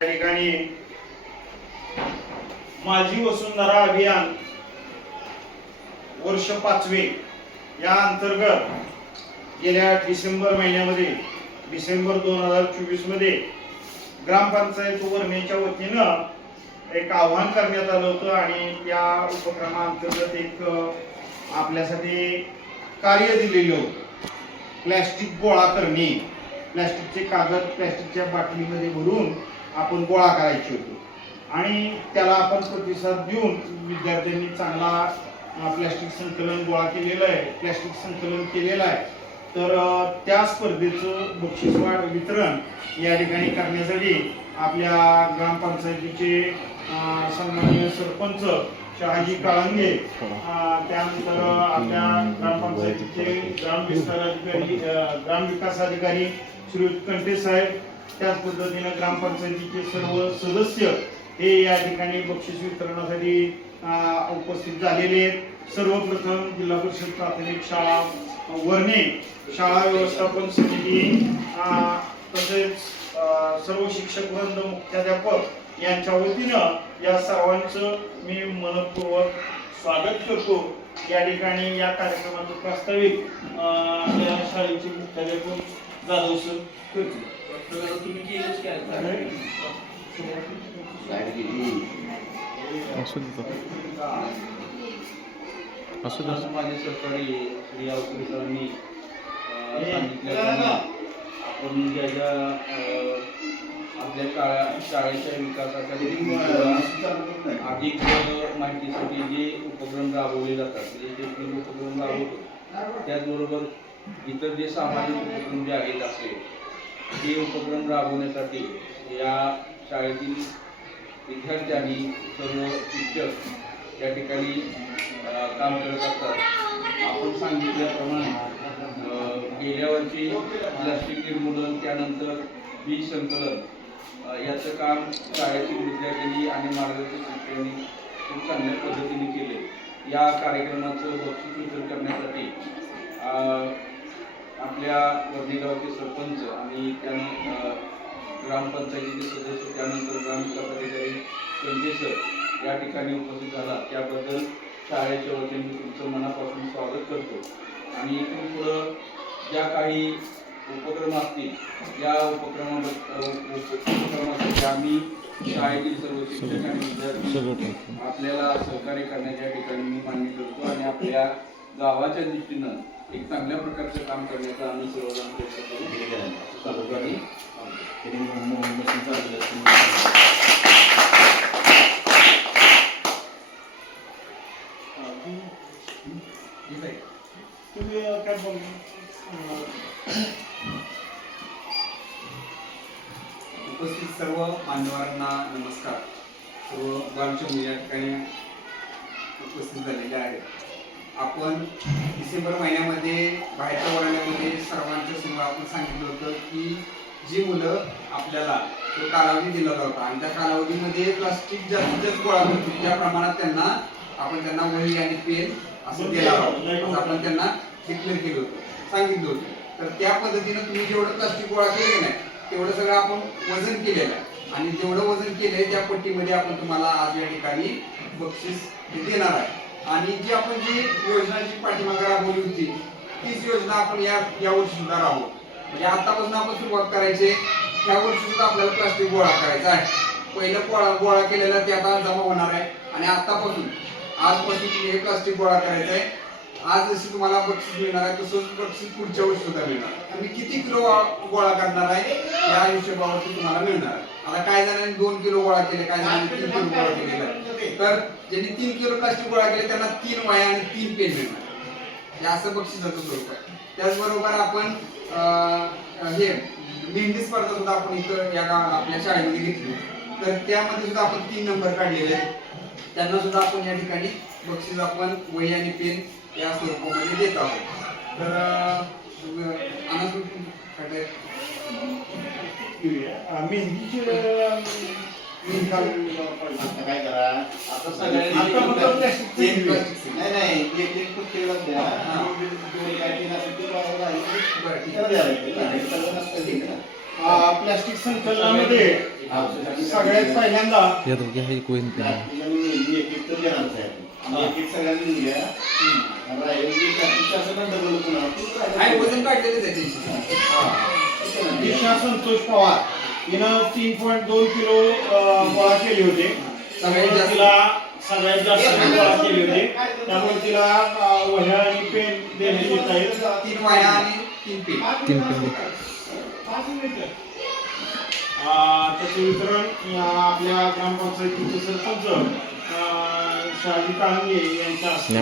ठिकाणी माझी वसुंधरा अभियान वर्ष पाचवे या अंतर्गत गेल्या डिसेंबर महिन्यामध्ये डिसेंबर दोन हजार चोवीसमध्ये ग्रामपंचायत वर्णेच्या वतीनं एक आव्हान करण्यात आलं होतं आणि त्या उपक्रमाअंतर्गत एक आपल्यासाठी कार्य दिलेलं होतं. प्लॅस्टिक गोळा करणे प्लॅस्टिकचे कागद प्लॅस्टिकच्या बाटलीमध्ये भरून आपण गोळा करायची होती. आणि त्याला आपण प्रतिसाद देऊन विद्यार्थ्यांनी चांगला प्लॅस्टिक संकलन गोळा केलेलं आहे. प्लॅस्टिक संकलन केलेलं आहे. तर त्या स्पर्धेचं बक्षीसवाढ वितरण या ठिकाणी करण्यासाठी आपल्या ग्रामपंचायतीचे सन्माननीय सरपंच शहाजी काळंगे त्यानंतर आपल्या ग्रामपंचायतीचे ग्राम विस्तार अधिकारी ग्रामविकास अधिकारी श्री उत्कंठे साहेब त्याच पद्धतीनं ग्रामपंचायतीचे सर्व सदस्य हे या ठिकाणी बक्षीस वितरणासाठी उपस्थित झालेले आहेत. सर्वप्रथम जिल्हा परिषद प्राथमिक शाळा वर्णे शाळा व्यवस्थापन समिती तसेच सर्व शिक्षक वृंद मुख्याध्यापक यांच्या वतीनं या सर्वांचं मी मनपूर्वक स्वागत करतो. या ठिकाणी या कार्यक्रमाचं प्रास्ताविक या शाळेचे मुख्याध्यापक जाधव सर तुम्ही केलंच काय असू दे असू दे. माझे सरकारी श्री अवसर सरांनी सांगितल्याप्रमाणे आपण ज्या ज्या आपल्या शाळा शाळेच्या विकासासाठी अधिक माहितीसाठी जे उपक्रम राबवले जातात देखील उपक्रम राबवतो त्याचबरोबर इतर जे सामाजिक उपक्रम जे आहेत असे ते उपक्रम राबवण्यासाठी या शाळेतील विद्यार्थी आणि सर्व शिक्षक या ठिकाणी काम करत असतात. आपण सांगितल्याप्रमाणे गेल्या वर्षी प्लास्टिक निर्मूलन त्यानंतर बीज संकलन याचं काम शाळेतील विद्यार्थ्यांनी आणि मार्गदर्शक शिक्षकांनी खूप चांगल्या पद्धतीने केले. या कार्यक्रमाचं बक्षीस वितरण करण्यासाठी आपल्या वर्धी गावचे सरपंच आणि त्यानं ग्रामपंचायतीचे सदस्य त्यानंतर ग्रामविकास अधिकारी संजय सर या ठिकाणी उपस्थित झाला त्याबद्दल शाळेच्या वतीने मी तुमचं मनापासून स्वागत करतो आणि इथून पुढं ज्या काही उपक्रम असतील या उपक्रमाबद्दल उपक्रमासाठी आम्ही शाळेतील सर्व शिक्षक आणि विद्यार्थी. आपल्याला सहकार्य करण्याच्या ठिकाणी मी मान्य करतो आणि आपल्या गावाच्या दृष्टीनं एक चांगल्या प्रकारचं काम करण्याचा आम्ही सर्वजण प्रयत्न करू. तुम्ही काय बोल उपस्थित सर्व मान्यवरांना नमस्कार. सर्व ग्रामचे या ठिकाणी उपस्थित झालेले आहेत. आपण डिसेंबर महिन्यामध्ये बाहेरच्या वर्गामध्ये सर्वांच्या समोर आपण सांगितलं होतं की जी मुलं आपल्याला तो कालावधी दिला होता. आणि त्या कालावधीमध्ये प्लास्टिक जास्तीत जास्त गोळा करतो. त्या प्रमाणात त्यांना आपण त्यांना वही आणि पेन असं दिला होता. आपण त्यांना डिक्लेअर केलं होतं. सांगितलं होतं. तर त्या पद्धतीनं तुम्ही जेवढं प्लास्टिक गोळा केले नाही तेवढं सगळं आपण वजन केलेलं आहे. आणि जेवढं वजन केलंय त्या पट्टीमध्ये आपण तुम्हाला आज या ठिकाणी बक्षीस देणार आहे. आणि जी आपण जी योजनाची पाठीमागे राबवली होती तीच योजना आपण या या वर्षी सुद्धा राहू म्हणजे आतापासून आपण सुरुवात करायची त्या वर्षी सुद्धा आपल्याला प्लास्टिक गोळा करायचा आहे. पहिलं गोळा गोळा केलेला ते आता जमा होणार आहे. आणि आतापासून आजपासून तुम्ही हे प्लास्टिक गोळा करायचं आहे. आज जशी तुम्हाला बक्षीस मिळणार आहे तसंच बक्षीस पुढच्या वर्षी सुद्धा मिळणार आम्ही किती किलो गोळा करणार आहे या हिशोबावरती तुम्हाला मिळणार आहे. आता काय जणांनी दोन किलो गोळा केले काय जणांनी तीन किलो गोळा आहे. तर ज्यांनी तीन किलो प्लास्टिक गोळा केले त्यांना तीन वया आणि तीन पेन मिळणार. हे असं बक्षिसाचं स्वरूप आहे. त्याचबरोबर आपण हे मेहंदी स्पर्धा सुद्धा आपण इथं या आपल्या शाळेमध्ये घेतली. तर त्यामध्ये सुद्धा आपण तीन नंबर काढलेले आहेत. त्यांना सुद्धा आपण या ठिकाणी बक्षीस आपण वही आणि पेन या स्वरूपामध्ये देत आहोत. तर मेहंदीची आता काय करा आता आता फक्त घेऊया. प्लास्टिक नाही नाही एक एक पुस्तकाला द्या दोन काय तीन ते बघायला आहे. बरं द्यायला लागेल ना. हे सगळं नसतं ना. प्लास्टिक संकलनामध्ये सगळ्यात पहिल्यांदा या दोघे आहे कोण ते एक एक तर देणार आहे आणि एक एक सगळ्यांनी लिहून घ्या राहिलेली जी डबल पुन्हा वजन आहे दिशा संतोष पवार हिनं तीन पॉईंट दोन किलो गोळा केले होते. सगळ्यात. तिला सगळ्यात जास्त गोळा केले होते. त्यामुळे तिला वह्या आणि पेन देण्यात येत आहेत तीन वाया आणि तीन अ, त्याचे वितरण या आपल्या ग्रामपंचायतीचे सरपंच शहाजी काळंगे यांच्या हस्ते